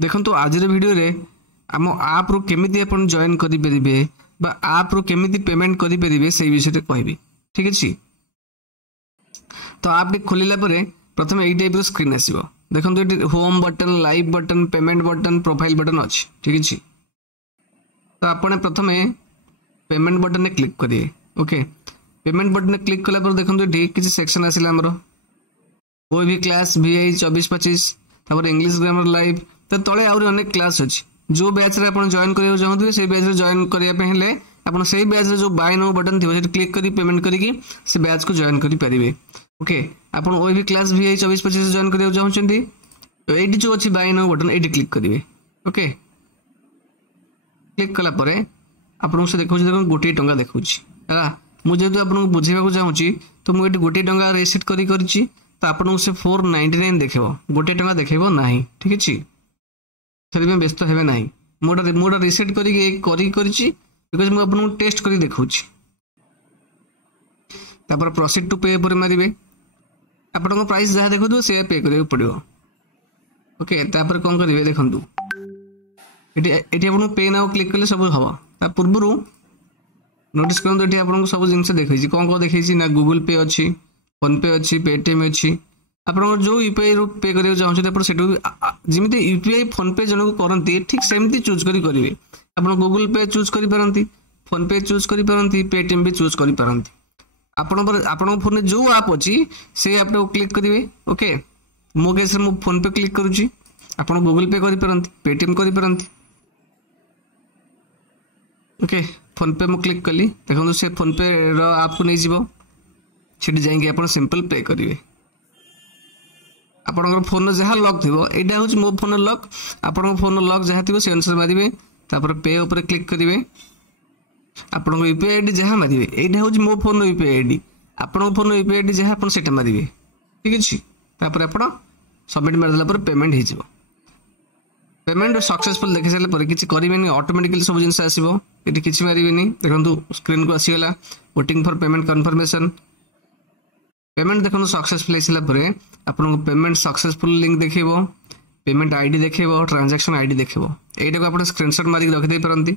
देखो आज वीडियो रे आम आप रु केमिति अपन जॉइन करि परिबे बा आप रु केमिति पेमेंट करि परिबे से विषय कहबी। ठीक अछि। तो आप टी खोलिला परे प्रथम एई टाइप रो स्क्रीन आसीबो। देखो ये home button, live button, payment button, profile button अछि। ठीक अछि। तो आपण प्रथम पेमेंट बटन ने क्लिक करिए। ओके, पेमेंट बटन ने क्लिक कला पर देखो ये किसी सेक्शन आसिला हमरो कोई भी क्लास VI 24-25 तापर इंग्लिश ग्रामर लाइव तो तले आउरी अनेक क्लास अछि। जो बैच रे आपण जॉइन करियो चाहथि से बैच रे जॉइन करिया पे हेले आपण सेही बैच रे जो बाय नाउ बटन थिबो से क्लिक करी पेमेंट करी की से बैच को जॉइन करि परिबे। ओके, आपण ओई भी क्लास VI 24-25 जॉइन करियो चाहछंती तो एडी जो अछि बाय नाउ बटन एडी क्लिक करिवे। ओके, क्लिक कला परे आपण से देखौ जे गोटे टंगा देखौछि हला मु जेतु आपण बुझेबा को चाहूछि तो मु एडी गोटे टंगा रिसेट करी करछि तो आपण से 499 देखिबो गोटे टंगा देखिबो नाही। ठीक अछि, थरी में व्यस्त हेबे नाही। मोडा रिसेट करी करछि बिकॉज़ मु आपण टेस्ट करी देखौछि। तापर प्रोसीड टू पे पर मारिबे आपण को प्राइस जहा देखो से पे करियो पड़ियो। ओके, तापर कोन करिवे देखंतु एटी आपण पे नाउ क्लिक करले सब हबो। ता पूर्वरु नोटिस करन एटी आपण को सब जिंस देखैछि कोन देखैछि ना गूगल पे अछि, फोन पे अछि, पेटीएम अछि। आपण जो यूपीआई रो पे करियो चाहछे तापर सेटु जिमिति यूपीआई फोन पे जन को करंती ठीक सेमती चूज करी करिवे। आपण गूगल पे चूज करी परंती, फोन पे चूज करी परंती, पेटीएम भी चूज करी परंती। आपण फोन में जो ऐप अछि से ऐप रे क्लिक करिवे। ओके, मो केस मु फोन पे क्लिक करूची, आपण गूगल पे करी परंती, पेटीएम करी परंती। ओके, फोन पे मु क्लिक कली देखो से फोन पे रो ऐप को नै जीवो छिट जाएंगे आपण सिंपल पे करिवे। आपण फोन जहाँ लॉक थिबो एटा होच मो फोन लॉक, आपण फोन लॉक जहाँ थिबो से आंसर मारिवे तापर पे ऊपर क्लिक करिवे। आपण यूपीआई आईडी जहाँ मारिवे एटा होच मो फोन यूपीआई आईडी, आपण फोन यूपीआई आईडी जहाँ आपण सेटा मारिवे। ठीक अछि, तापर आपण सबमिट मार देला पर पेमेंट हे जिवो। पेमेंट सक्सेसफुल देखि साले पर किछि करिवेनी ऑटोमेटिकली सब जिंस आसीबो। एटी किछि मारिवेनी देखंतु स्क्रीन को आसीगला waiting for payment confirmation. Payment देखो सक्सेसफुल आइसला परे आपन को पेमेंट सक्सेसफुल लिंक देखिबो, पेमेंट आईडी देखिबो, ट्रांजैक्शन आईडी देखिबो। एटा को आपन स्क्रीनशॉट मारि रख दे परंती।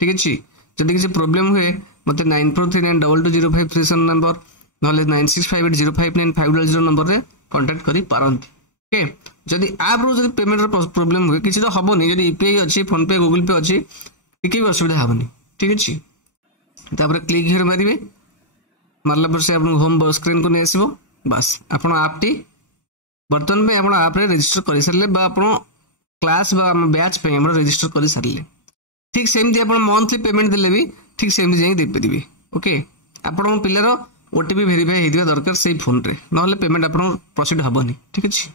ठीक अछि, जदि किछि प्रॉब्लम हुए मते 9439220537 नंबर नले 9658059500 नंबर रे कांटेक्ट करि पारंती। ओके, जदि आप रो जदि पेमेंट रो प्रॉब्लम हुए किछि तो हबोनी जदि यूपीआई अछि, फोन पे, गूगल पे अछि टिके भी असुविधा हबोनी। ठीक अछि, तापर क्लिक हियर मारिवे मारला पर से आपन होम स्क्रीन को नै आसीबो। बस आपन ऐप टी बर्तन में आपन ऐप रे रजिस्टर करि सरले बा आपन क्लास बा बैच पे हमर रजिस्टर करि सरले। ठीक सेमती आपन मंथली पेमेंट देले भी ठीक सेमती जाई दे परिबे। ओके, आपन पिलर ओटीपी वेरीफाई हेदिबा दरकार सेही फोन रे नहले पेमेंट आपन प्रोसीड हबोनी। ठीक अछि।